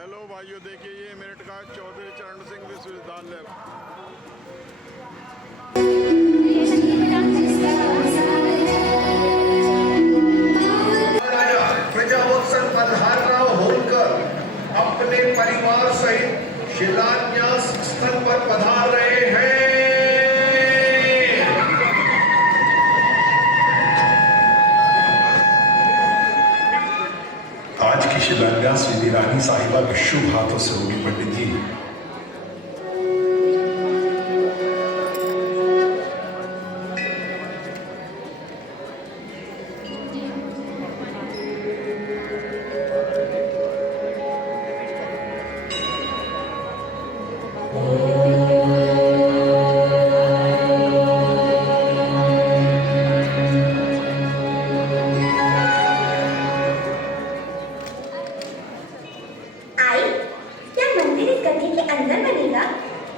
Hello भाइयों, देखिए ये मेरठ का चौधरी चरण सिंह विश्वविद्यालय। प्रजावत्सल पधारराव होलकर अपने परिवार सहित शिलान्यास स्थल पर पधार रहे हैं। आज की शिलान्यास विधि रानी साहिबा के शुभ हाथों से होगी पंडित जी।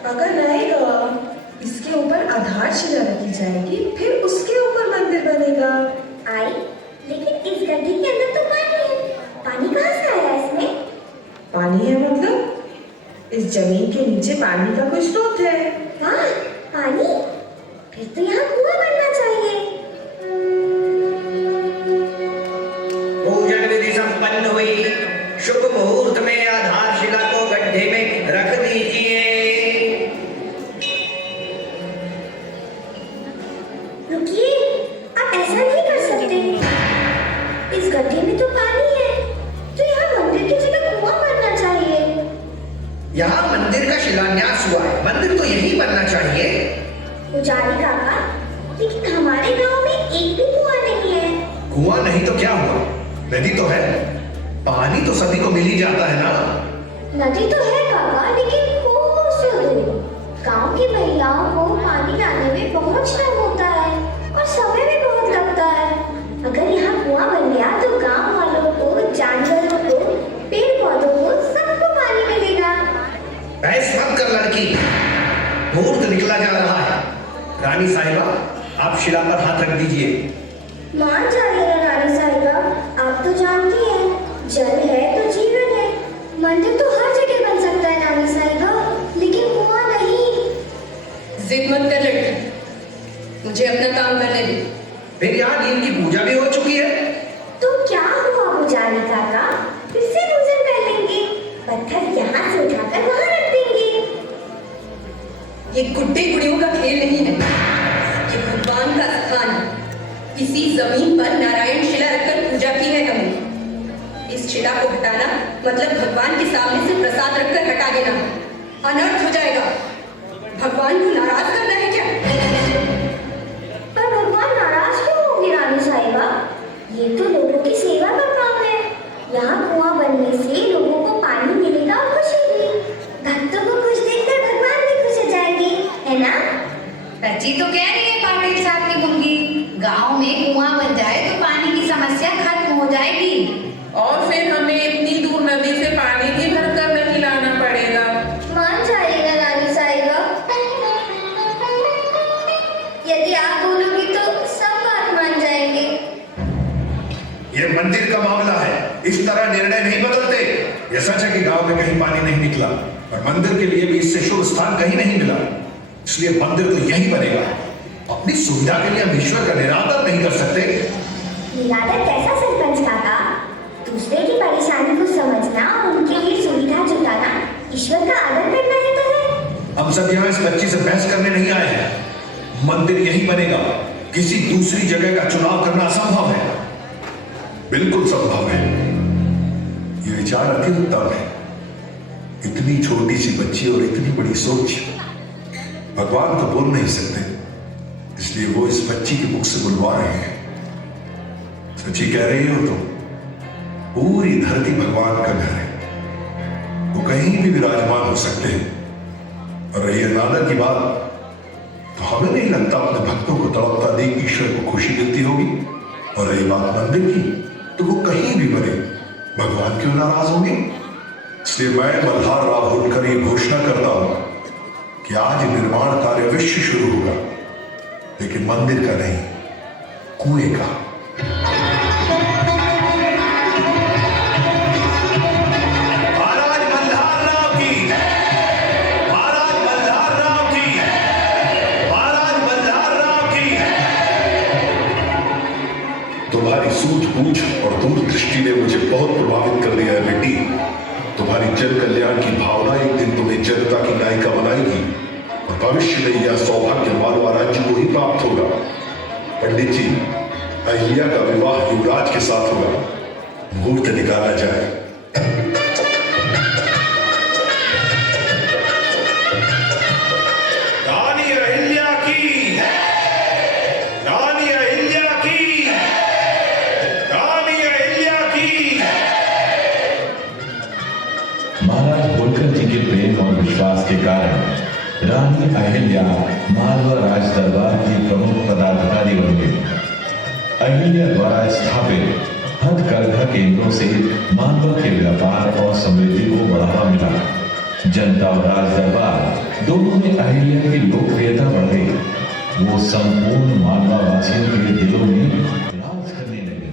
अगर रहेगा इसके ऊपर आधारशिला रखी जाएगी, फिर उसके ऊपर मंदिर बनेगा। आई, लेकिन इस गड्ढे के अंदर तो पानी है। पानी कहाँ से आया इसमें? पानी है मतलब इस जमीन के नीचे पानी का कोई स्रोत है। हाँ, पानी? फिर तो यहाँ कुआं बनना चाहिए। पूजन विधि संपन्न हुई। शुभ मुहूर्त में आधारशिला को गड्ढे में रख दीजिए। रुकिए, आप ऐसा नहीं कर सकते। इस गड्ढे में तो पानी है, तो यहाँ मंदिर की जगह कुआं बनना चाहिए। यहाँ मंदिर का शिलान्यास हुआ है, मंदिर तो यही बनना चाहिए। पुजारी काका, लेकिन हमारे गांव में एक भी कुआं नहीं है। कुआं नहीं तो क्या हुआ, नदी तो है। पानी तो सभी को मिल ही जाता है ना। नदी तो है काका, लेकिन कोसों दूर। गांव की महिलाओं को पानी लाने में बहुत श्रम होता है और समय भी बहुत लगता है। अगर यहाँ कुआं बन गया तो गांव वालों को, जानवरों को, पेड़ पौधों को, सबको पानी मिलेगा। बहस मत कर लड़की, मुहूर्त निकला जा रहा है। रानी साहिबा, आप शिला पर हाथ रख दीजिए। मान जाइएगा रानी साहिबा, आप तो जानती हैं, जल है तो जीवन है। मंदिर तो हर जगह बन सकता है रानी साहिबा, लेकिन कुआं नहीं। जिद मत कर लड़की, मुझे अपना काम करने दे। फिर यहाँ नीम की पूजा भी हो चुकी है। तो क्या हुआ पुजारी काका, फिर से पूजन कर लेंगे। पत्थर यहाँ से उठाकर वहाँ रख देंगे। ये गुड्डे गुड़ियों का खेल नहीं है, ये भगवान का स्थान है। इसी जमीन पर नारायण शिला रखकर पूजा की है हमने। इस शिला को हटाना मतलब भगवान के सामने से प्रसाद रखकर हटा देना। अनर्थ हो जाएगा। भगवान को नाराज करना है क्या? पर भगवान नाराज क्यों होंगे रानी साहिबा? ये तो लोगों की सेवा का काम है। यहाँ कुआं बनने से लोगों को पानी मिलेगा और खुशी भी। भक्तों को खुश देखकर भगवान भी खुश हो जाएंगे, है ना? सच्ची तो कह रही है पाटिल साहब की मुंगी। गांव में कुआं बन जाए तो पानी की समस्या खत्म हो जाएगी और फिर हमें इतनी दूर नदी से पानी भी भरकर नहीं लाना पड़ेगा। मान जाइएगा रानी साहिबा, यदि आप बोलोगी तो सब बात मान जाएंगे। ये मंदिर का मामला है, इस तरह निर्णय नहीं बदलते। ये सच है कि गांव में कहीं पानी नहीं निकला और मंदिर के लिए भी इससे शुभ स्थान कहीं नहीं मिला, इसलिए मंदिर तो यही बनेगा। अपनी सुविधा के लिए हम ईश्वर का निरादर नहीं कर सकते। निरादर कैसा सरपंच काका? दूसरे की परेशानी को समझना और उनके लिए सुविधा जुटाना ईश्वर का आदर करना ही तो है। हम सब यहाँ इस बच्ची से बहस करने नहीं आए हैं। मंदिर यही बनेगा, किसी दूसरी जगह का चुनाव करना असंभव है। बिल्कुल संभव है, ये विचार अति उत्तम है। इतनी छोटी सी बच्ची और इतनी बड़ी सोच। भगवान तो बोल नहीं सकते, इसलिए वो इस बच्ची के मुख से बुलवा रहे हैं। सच्ची कह रही हो तुम, पूरी धरती भगवान का घर है, वो कहीं भी विराजमान हो सकते हैं। और रही नादर की बात, तो हमें नहीं लगता अपने भक्तों को तड़पता देख ईश्वर को खुशी मिलती होगी। और रही बात मंदिर की, तो वो कहीं भी बने, भगवान क्यों नाराज होंगे? इसलिए मैं मल्हारराव होलकर ये घोषणा करता हूं कि आज निर्माण कार्य अवश्य शुरू होगा, लेकिन मंदिर का नहीं, कुएं का। महाराज अक्षरैया सौभाग्य मालवा राज्य को ही प्राप्त होगा। पंडित जी, अहिल्या का विवाह युवराज के साथ होगा। मुहूर्त निकाला जाए। रानी अहिल्या की, रानी अहिल्या की, रानी अहिल्या की। महाराज होलकर जी के प्रेम और विश्वास के कारण रानी अहिल्या मालवा राज दरबार की प्रमुख पदाधिकारी बन गई। अहिल्या द्वारा स्थापित हथकरघा केंद्रों से मालवा के व्यापार और समृद्धि को बढ़ावा मिला। जनता और राज दरबार दोनों में अहिल्या की लोकप्रियता बढ़ गई। वो संपूर्ण मालवा वासियों के दिलों में राज करने लगी।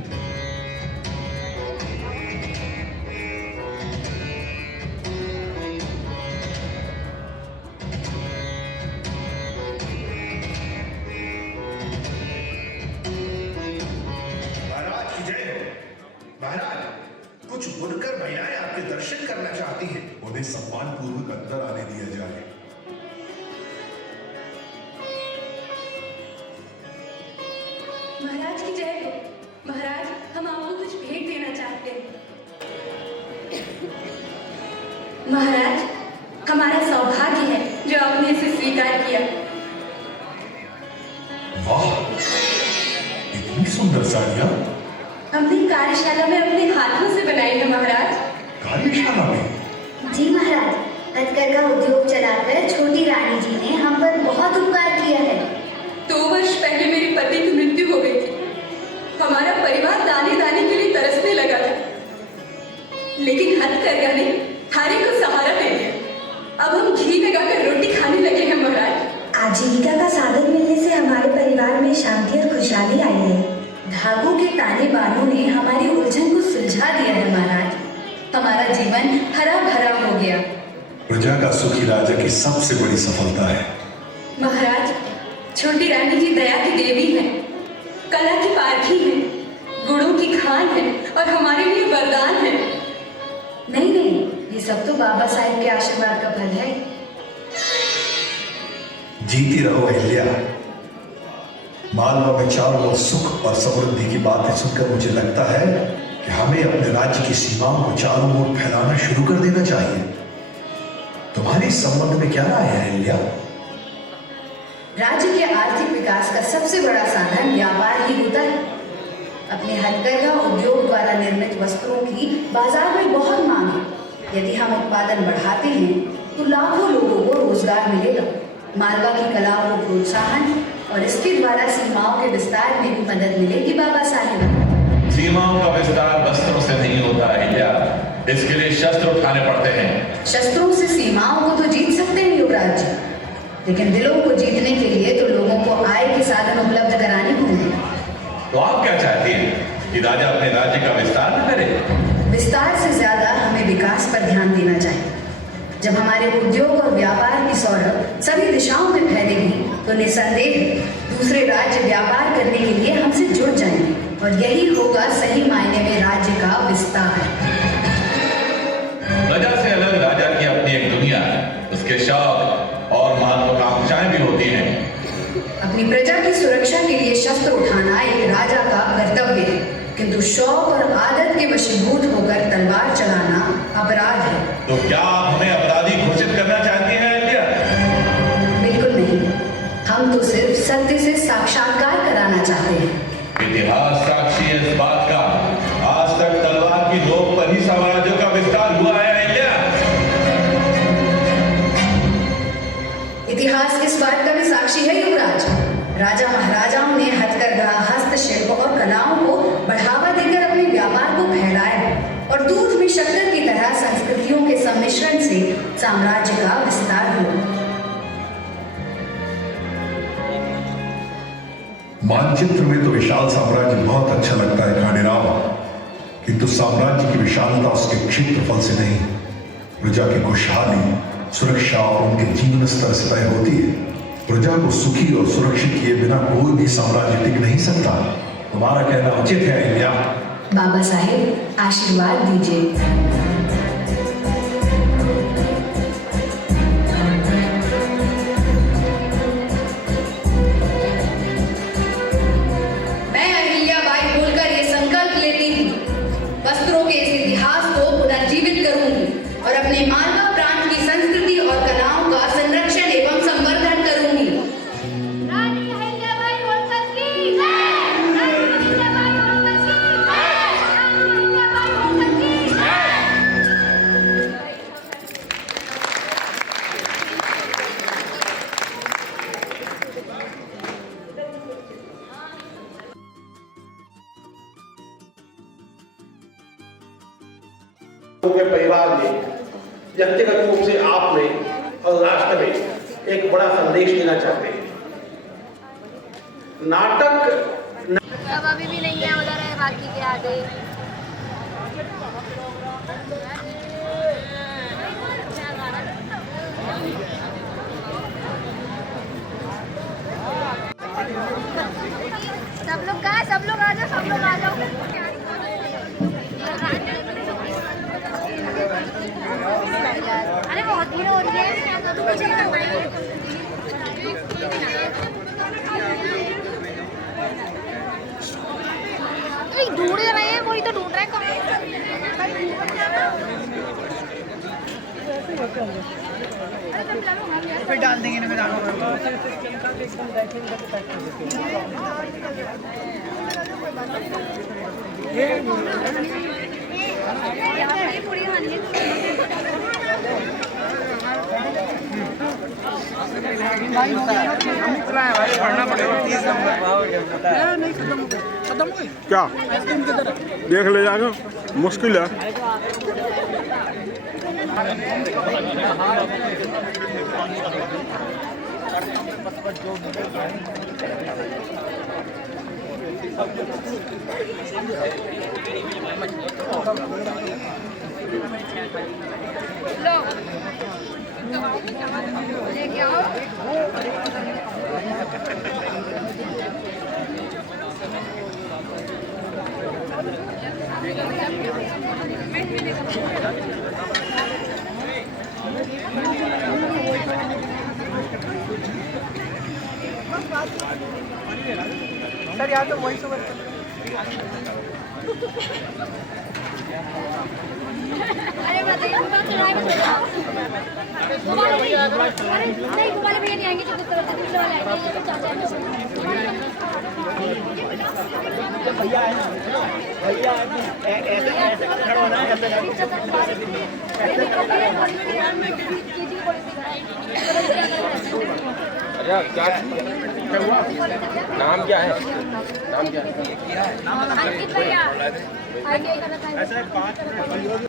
महाराज की जय हो। महाराज, कुछ बुनकर महिलाएं आपके दर्शन करना चाहती हैं। उन्हें सम्मान पूर्वक अंदर आने दिया जाए। महाराज की जय हो। महाराज, हम आपको कुछ भेंट देना चाहते हैं। महाराज, हमारा सौभाग्य है जो आपने इसे स्वीकार किया। वाह, इतनी सुंदर साड़ियां हमने कार्यशाला में अपने हाथों से बनाई है महाराज। कार्यशाला में। जी महाराज, हथकरघा उद्योग चलाकर छोटी रानी जी ने हम पर बहुत उपकार किया है। 2 वर्ष पहले मेरे पति की मृत्यु हो गई थी। हमारा परिवार दाने दाने के लिए तरसने लगा था, लेकिन हथकरघा ने थारी को सहारा दे दिया। अब हम घी लगाकर रोटी खाने लगे हैं महाराज। आजीविका का साधन मिलने से हमारे परिवार में शांति और खुशहाली आई है। धागों के ताने बानों ने हमारी उलझन को सुलझा दिया है महाराज। हमारा जीवन हरा भरा हो गया। प्रजा का सुखी राजा की सबसे बड़ी सफलता है। महाराज, छोटी रानी जी दया की देवी हैं, कला की पारखी हैं, गुणों की खान हैं और हमारे लिए वरदान हैं। नहीं नहीं, ये सब तो बाबा साहेब के आशीर्वाद का फल है। जीती रहो अहिल्या। मालवा में चारों ओर सुख और समृद्धि की बातें सुनकर मुझे लगता है कि हमें अपने राज्य की सीमाओं को चारों ओर फैलाना शुरू कर देना चाहिए। तुम्हारी इस संबंध में क्या राय है अहिल्या? राज्य के आर्थिक विकास का सबसे बड़ा साधन व्यापार ही होता है। अपने हथकरघा उद्योग द्वारा निर्मित वस्त्रों की बाजार में बहुत मांग है। यदि हम उत्पादन बढ़ाते हैं तो लाखों लोगों को रोजगार मिलेगा। मालवा की कलाओं को प्रोत्साहन और इसके द्वारा सीमाओं के विस्तार में भी मदद मिलेगी बाबा साहेब। सीमाओं का विस्तार वस्त्रों से नहीं होता अहिल्या, इसके लिए शस्त्र उठाने पड़ते हैं। शस्त्रों से सीमाओं को तो जीत सकते हैं युवराज जी, लेकिन दिलों को जीतने के लिए तो लोगों को आय के साधन उपलब्ध कराने होंगे। तो आप क्या चाहती हैं कि राजा अपने राज्य का विस्तार न करे? विस्तार से ज्यादा हमें विकास पर ध्यान देना चाहिए। जब हमारे उद्योग और व्यापार की सौरभ सभी दिशाओं में फैलेगी तो निसंदेह दूसरे राज्य व्यापार करने के लिए हमसे जुड़ जाएंगे और यही होगा सही मायने में राज्य का विस्तार। प्रजा से अलग राजा की अपनी एक दुनिया, उसके शौक और महत्वाकांक्षाएं भी होती हैं। अपनी प्रजा की सुरक्षा के लिए शस्त्र उठाना एक राजा का कर्तव्य है, किंतु शौक और आदत के वशीभूत होकर तलवार चलाना अपराध है। तो क्या आप हमें अपराधी घोषित करना चाहती हैं अहिल्या? बिल्कुल नहीं, हम तो सिर्फ सत्य से साक्षात्कार कराना चाहते हैं। इतिहास साक्षी है इस बात का, आज तक तलवार की नोक पर ही साम्राज्यों का विस्तार हुआ है अहिल्या। इतिहास इस बात का भी साक्षी है युवराज। राजा महाराजाओं ने हथकरघा, हस्तशिल्प और कलाओं को बढ़ावा देकर अपने व्यापार को फैलाया और दूध में शक्कर की तरह संस्कृतियों के सम्मिश्रण से साम्राज्य का विस्तार हुआ। मानचित्र में तो विशाल साम्राज्य बहुत अच्छा लगता है खानेराम, किंतु साम्राज्य की विशालता उसके क्षेत्रफल से नहीं, प्रजा की खुशहाली, सुरक्षा और उनके जीवन स्तर से तय होती है। प्रजा को सुखी और सुरक्षित किए बिना कोई भी साम्राज्य टिक नहीं सकता। तुम्हारा कहना उचित है अहिल्या। बाबा साहेब, आशीर्वाद दीजिए। व्यक्तिगत रूप से आप में और राष्ट्र में एक बड़ा संदेश देना चाहते हैं। नाटक सब अभी भी नहीं है, उधर है बाकी के आगे। सब लोग कहाँ? सब लोग आ जाओ, सब लोग आ जाओ। अरे बहुत भीड़ हो रही है। ढूंढ रहे हैं, वही तो ढूंढ रहे हैं फिर डाल देंगे ना क्या देख ले जाएगा, मुश्किल है। लेके आओ। सर यहाँ तो वही सब अरे बताइए, अरे नहीं, घुमाने भैया नहीं आएंगे, जो दूसरे वाले आएंगे, ये तो चाचा भैया है ना, भैया ऐसे ऐसे खड़ा होना है नाम क्या है? नाम क्या है? अंकित भैया आगे